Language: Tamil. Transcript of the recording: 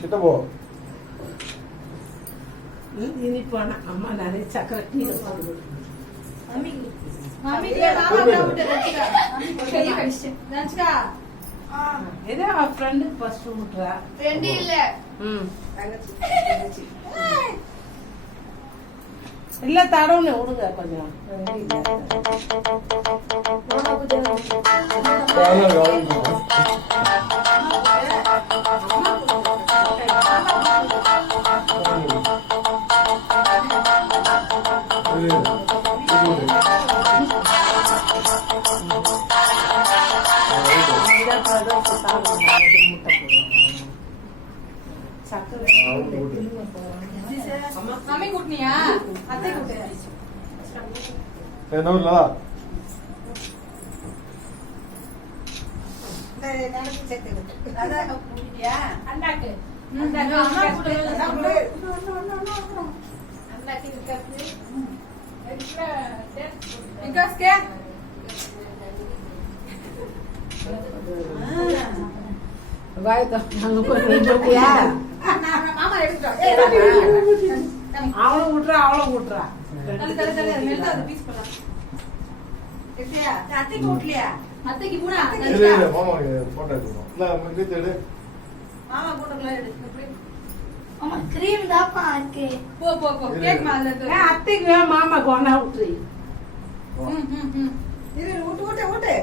கிட்ட போ. இனிப்பான அம்மா நிறைய சக்கரை கீழே போடுது. ஏதோ அவன் ஃப்ரெண்டுக்கு ஃபர்ஸ்ட் விட்டுறா. இல்ல தடவுன்னு விடுங்க கொஞ்சம். அவளும் விட்டுறா அவளும் விட்டுறா. அத்தைக்கு விட்டலையா? அத்தைக்கு கூட போட்டோ எடுக்கணும். மாமா போட்டோலாம் எடுத்து கிரீம் தாப்பா இருக்கு. போ போ போ கேக் மாதிரி இருக்கு. அத்தைக்கு மாமா கொண்டா விட்டுரு. இரு விட்டு விட்டு விட்டு